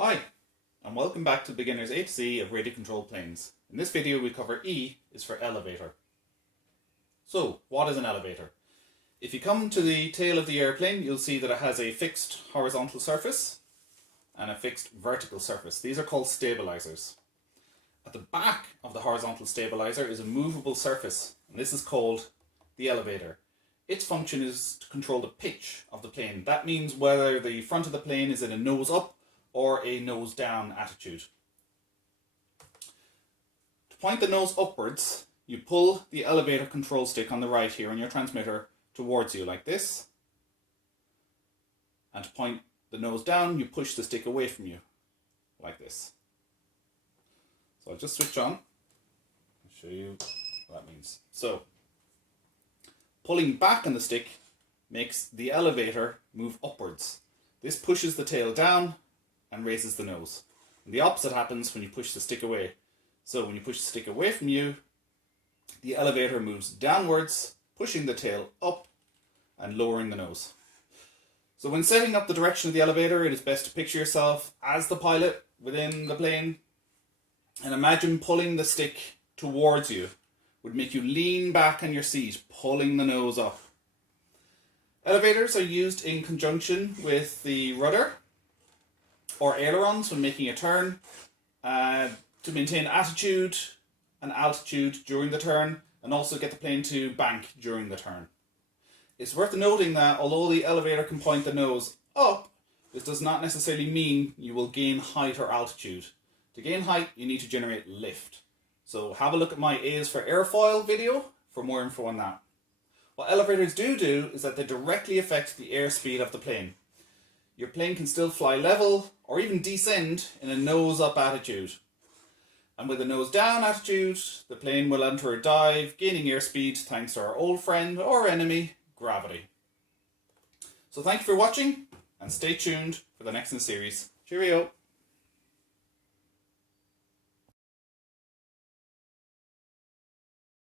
Hi, and welcome back to Beginner's A to Z of radio controlled planes. In this video we cover E is for elevator. So, what is an elevator? If you come to the tail of the airplane, you'll see that it has a fixed horizontal surface and a fixed vertical surface. These are called stabilizers. At the back of the horizontal stabilizer is a movable surface, and this is called the elevator. Its function is to control the pitch of the plane. That means whether the front of the plane is in a nose up or a nose down attitude. To point the nose upwards, you pull the elevator control stick on the right here on your transmitter towards you like this. And to point the nose down, you push the stick away from you like this. So I'll just switch on and show you what that means. So, pulling back on the stick makes the elevator move upwards. This pushes the tail down and raises the nose. And the opposite happens when you push the stick away. So when you push the stick away from you, the elevator moves downwards, pushing the tail up and lowering the nose. So when setting up the direction of the elevator, it is best to picture yourself as the pilot within the plane and imagine pulling the stick towards you would make you lean back on your seat, pulling the nose up. Elevators are used in conjunction with the rudder or ailerons when making a turn to maintain attitude and altitude during the turn and also get the plane to bank during the turn. It's worth noting that although the elevator can point the nose up, this does not necessarily mean you will gain height or altitude. To gain height, you need to generate lift. So have a look at my A is for airfoil video for more info on that. What elevators do is that they directly affect the airspeed of the plane. Your plane can still fly level or even descend in a nose up attitude. And with a nose down attitude, the plane will enter a dive, gaining airspeed thanks to our old friend or enemy, gravity. So thank you for watching and stay tuned for the next in the series. Cheerio!